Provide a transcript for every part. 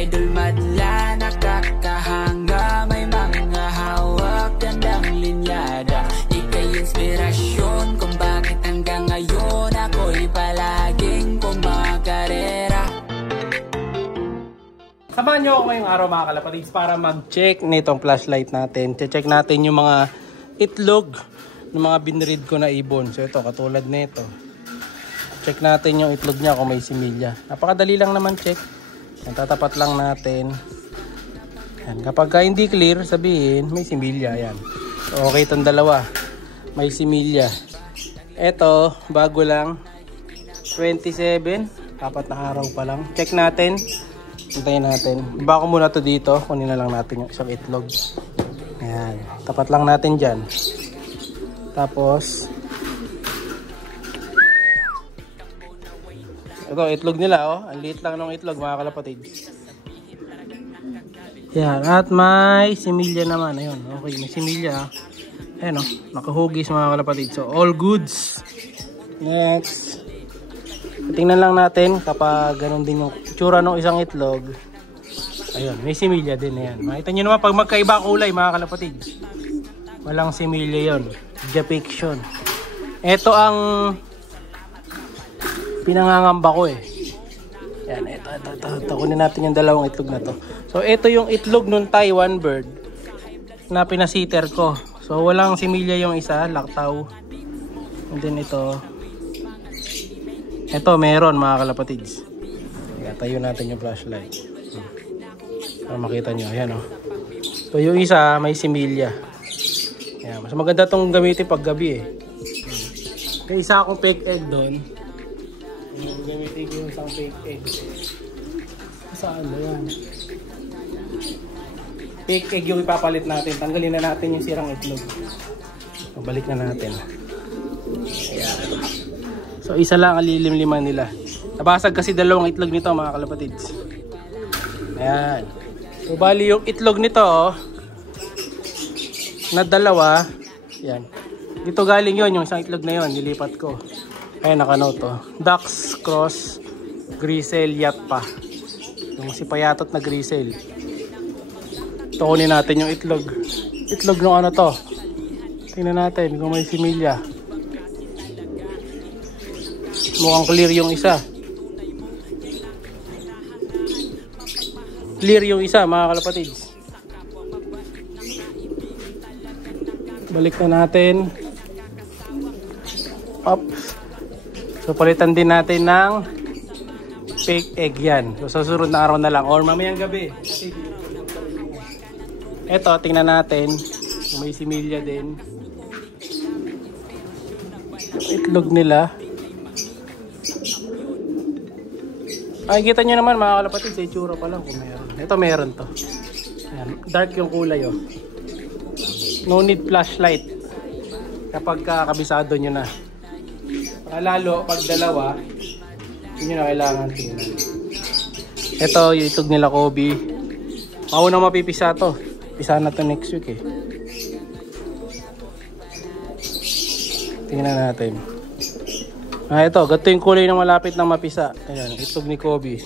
idol madla, nakakahanga, may mga hawak, gandang linyada. Ika'y inspirasyon kung bakit hanggang ngayon ako'y palaging kumakarera. Samahan nyo ako ngayong araw mga kalapatids para mag-check nitong flashlight natin. Check natin yung mga itlog ng mga binread ko na ibon. So ito, katulad nito. Check natin yung itlog niya kung may similya. Napakadali lang naman check. Yan, tatapat lang natin. Yan, kapag hindi clear, sabihin may similya. Yan. So okay itong dalawa. May similya. Ito, bago lang. 27. 4 na araw pa lang. Check natin. Hintayin natin. Baka muna to dito. Kunin na lang natin yung isang itlog. Ayan. Tapat lang natin dyan. Tapos ito itlog nila oh. Ang liit lang ng itlog mga kalapatid. Yan. At may similya naman. Ayun. Okay. May similya. Ayan oh. Nakahugis mga kalapatid. So all goods. Next. Tingnan lang natin kapag ganun din yung itsura ng isang itlog. Ayun, may similya din na yan. Makita nyo naman pag magkaiba kulay mga kalapatid. Walang similya yon. Depiction. Ito ang pinangangamba ko eh. Yan, ito. Kunin natin yung dalawang itlog na to. So ito yung itlog nung Taiwan bird na pinasiter ko. So walang similya yung isa, laktaw. And then ito. Ito meron mga kalapatids. Tayo natin yung flashlight. Para makita nyo. Ayan o. So yung isa may similya. Ayan. Mas maganda itong gamitin pag gabi eh. Kaya isa akong fake egg doon. Gamitin ko yung isang fake egg. Saan ba yan? Fake egg yung ipapalit natin. Tanggalin na natin yung sirang itlog. So, balik na natin. Ayan. So isa lang ang lilim-liman nila. Nabasag kasi dalawang itlog nito mga kalapatids. Ayan. So bali yung itlog nito oh, na dalawa. Yan. Dito galing yon yung isang itlog na yon. Nilipat ko. Ayan nakanote oh. Ducks cross Grisel Yatpa. Yung si payatot na Grisel. Ito kunin natin yung itlog. Itlog ng ano to. Tingnan natin kung may similya. Mukhang clear yung isa. Clear yung isa mga kalapatids. Balik na natin. Up. So palitan din natin ng fake egg yan. So susunod na araw na lang or mamayang gabi. Eto tingnan natin. May similya din. Itlog nila. Ay, kita nyo naman mga kalapatid, sa itsura pa lang kung meron. Ito meron to. Ayan, dark yung kulay oh. No need flashlight kapag kabisado nyo na. Lalo pag dalawa, hindi nyo na kailangan tingnan. Ito yung itlog nila Kobe. Mauna mapipisa to. Pisa na to next week eh. Tingnan natin. Ito, gato yung kulay ng malapit ng mapisa. Ayan, itlog ni Kobe.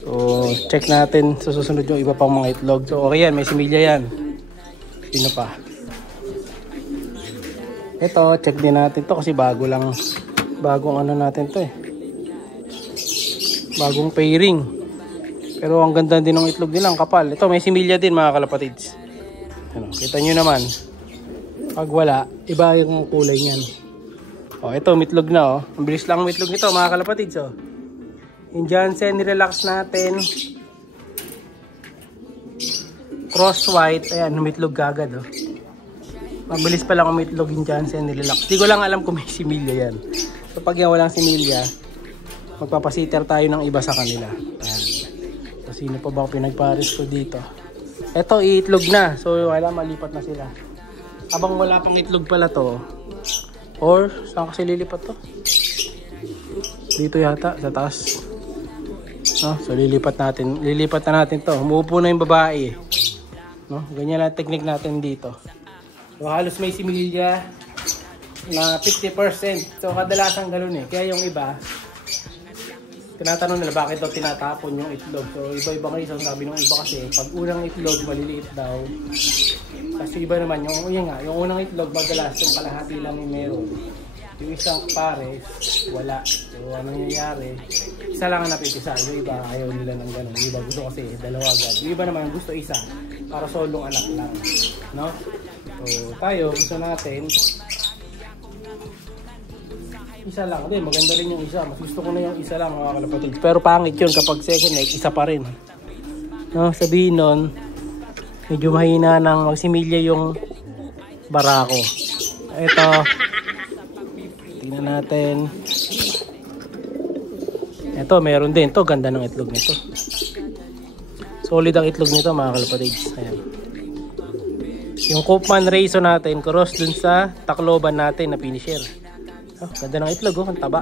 So, check natin sa susunod yung iba pang mga itlog. So, okay yan, may similya yan. Sino pa? Ito, check din natin to kasi bago lang. Bagong ano natin to eh. Bagong pairing. Pero ang ganda din ng itlog nila, ang kapal. Ito, may similya din mga kalapatids. Ano, kita nyo naman. Pag wala, iba yung kulay niyan. Oh, ito mitlog na oh. Ang bilis lang mitlog nito mga kalapatids oh. Yung Jansen, nirelax natin. Cross white, ayan, mitlog agad oh. Mabilis pa lang ang mitlog yung Jansen, nirelax. Di ko lang alam kung may similya yan. So pag yan walang similya, magpapasiter tayo ng iba sa kanila. Ayan. So sino pa ba pinagparis ko dito? Ito, iitlog na. So wala, malipat na sila. Abang wala pang itlog pala to. Or, saan kasi lilipat to? Dito yata, sa taas. No? So, lilipat na natin to. Umuupo na yung babae. No? Ganyan lang technique natin dito. So, halos may similya na 50%. So, kadalasan ganun eh. Kaya yung iba, tinatanong nila bakit daw tinatapon yung itlog. So iba-iba kayo. Sabi ng iba kasi pag unang itlog maliliit daw. Kasi iba naman yung unang itlog madalas yung kalahati lang yung meron. Yung isang pares wala. So ano nangyayari? Isa lang ang napipisa. Yung iba ayaw nila ng ganun. Yung iba gusto kasi dalawa agad. Yung iba naman gusto isa para solong anak lang, no? So tayo gusto natin isa lang din, maganda rin yung isa. Mas gusto ko na yung isa lang mga kalapatid. Pero pangit yun kapag second egg, isa pa rin. No, sabihin nun, medyo mahina ng magsimilya yung barako. Ito, tingnan natin. Ito, meron din. Ito, ganda ng itlog nito. Solid ang itlog nito mga kalapatid. Ayan. Yung Koopman Raiso natin, cross dun sa Tacloban natin na finisher. Oh, ganda ng itlog, oh, ang taba.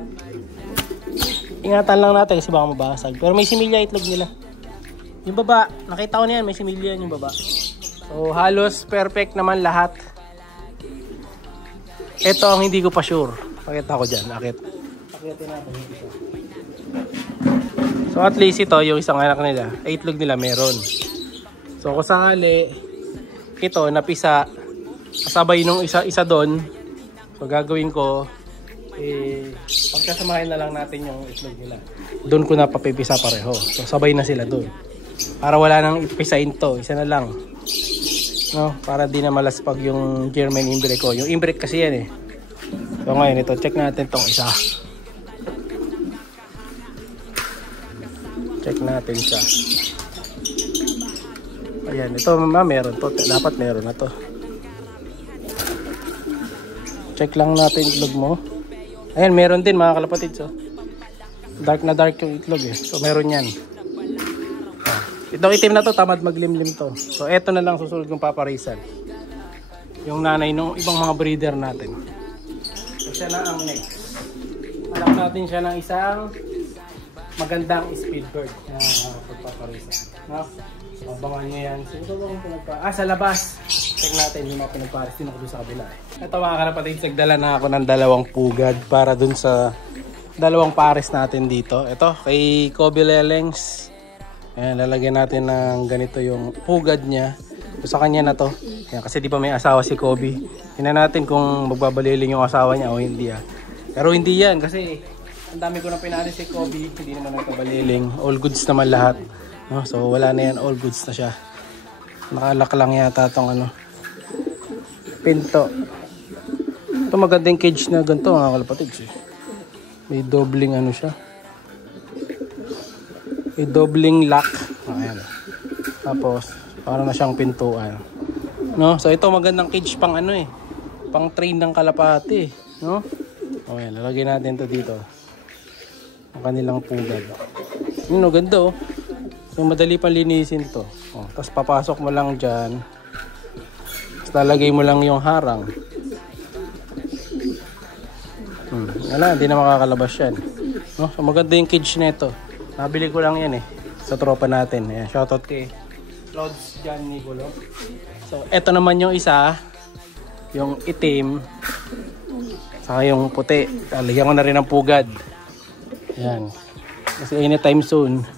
Ingatan lang natin kasi baka mabasag. Pero may similya itlog nila. Yung baba, nakita ko na yan, may similya yung baba. So, halos perfect naman lahat. Ito ang hindi ko pa sure. Pakita ko dyan, pakitin natin ito. So, at least ito, yung isang anak nila, itlog nila meron. So, kung sakali, ito, napisa, kasabay nung isa doon. So, gagawin ko, pagkasamahin na lang natin yung itlog nila. Doon ko na papipisa pareho. So sabay na sila doon. Para wala nang ipisain to, isa na lang. No, para di na malaspag yung German imbric ko. Yung imbric kasi yan eh. So ngayon ito, check natin tong isa. Check natin siya. Ayan, ito meron to. Dapat meron na to. Check lang natin itlog mo. Ayan, meron din mga kalapatid. So, dark na dark yung itlog eh. So, meron yan. Itong itim na to, tamad maglimlim to. So, eto na lang susunod kong paparisan. Yung nanay nung ibang mga breeder natin. So, siya na ang next. Alam natin siya ng isang magandang speedbird. Yan ang pagpaparisan. No? Abangan nyo yan. Sa labas. Check natin yung mga pinagpares din ako doon sa kabila. Ito mga kalapatid, nagdala na ako ng 2 pugad para dun sa 2 pares natin dito. Ito, kay Kobe Lelengs. Ayan, lalagyan natin ng ganito yung pugad niya. So, sa kanya na to. Ayan, kasi di ba may asawa si Kobe. Tingnan natin kung magbabaliling yung asawa niya o hindi. Pero hindi yan kasi ang dami ko na pinalis si Kobe. Hindi naman nagpabaliling. All goods naman lahat. No? So, wala na yan. All goods na siya. Nakalak lang yata itong pinto. Ito magandang cage na ganito mga kalapatid. May dobling siya. May dobling lock. Ayan. Tapos para na siyang pintuan. No? So ito magandang cage pang pang train ng kalapati, no? Okay, lalagyan natin to dito. Ang kanilang pugad. Yun, ganda oh. So madali pang linisin to. Oh, tapos papasok mo lang diyan. Lalagay mo lang yung harang. Wala, hindi na makakalabas yan. No? So maganda yung cage nito. Nabili ko lang yan sa tropa natin. Ayan, shoutout kay Lods John Nicolo. So eto naman yung isa, yung itim, saka yung puti. Lalagyan ko na rin ng pugad. Ayan. Kasi anytime soon,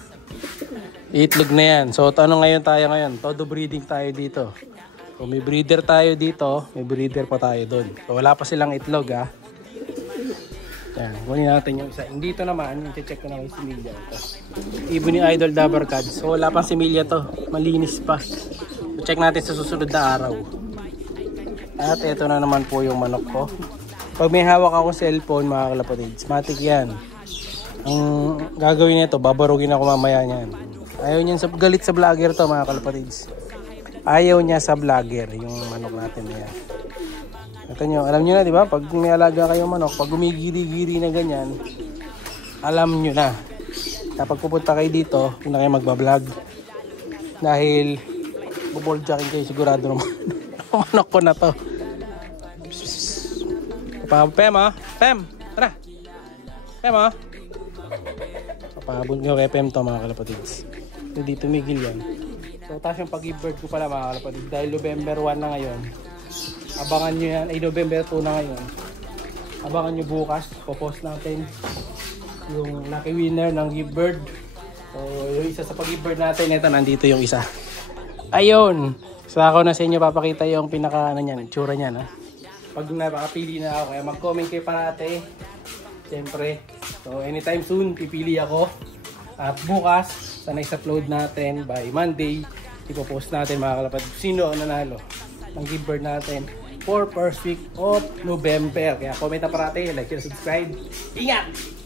itlog na yan. So ano tayo ngayon? Todo breeding tayo dito. So, may breeder tayo dito, may breeder pa tayo doon. So, wala pa silang itlog Yan, kunin natin yung isa. Dito naman, yung check ko na yung similya. Ibon ni Idol Dabarcad. So, wala pang similya to. Malinis pa. So, check natin sa susunod na araw. At ito na naman po yung manok ko. Pag may hawak ako cellphone, mga kalapatid, matik yan. Ang gagawin nito, babarugin ako mamaya niyan. Ayaw niyan galit sa vlogger to, mga kalapatids. Ayaw niya sa vlogger yung manok natin na yan. Ito nyo, alam nyo na diba? Pag may alaga kayo manok, pag gumigiri-giri na ganyan, alam nyo na. Kapag pupunta kayo dito, kung na kayo magbablog. Dahil buboldjacking kayo sigurado naman. Manok ko na to. Pem Pem, tara. Pem Papahabol nyo kay Pem to mga kalapatids. Hindi tumigil yan. So, taas yung pag-bird ko pala mga kalapatid. Dahil November 1 na ngayon. Abangan nyo yan. Ay, November 2 na ngayon. Abangan nyo bukas. Popost natin yung lucky winner ng gift bird. So, yung isa sa pag-gift bird natin, ito, nandito yung isa. Ayun! So, ako na sa inyo papakita yung pinaka, tsura niyan, ha? Pag napakapili na ako, kaya mag-comment kayo parate. Siyempre. So, anytime soon, pipili ako. At bukas, sana is-upload natin by Monday. Ipopost natin mga kalapad sino ang nanalo ng gift bird natin for first week of November. Kaya comment na parate, like, share, subscribe. Ingat!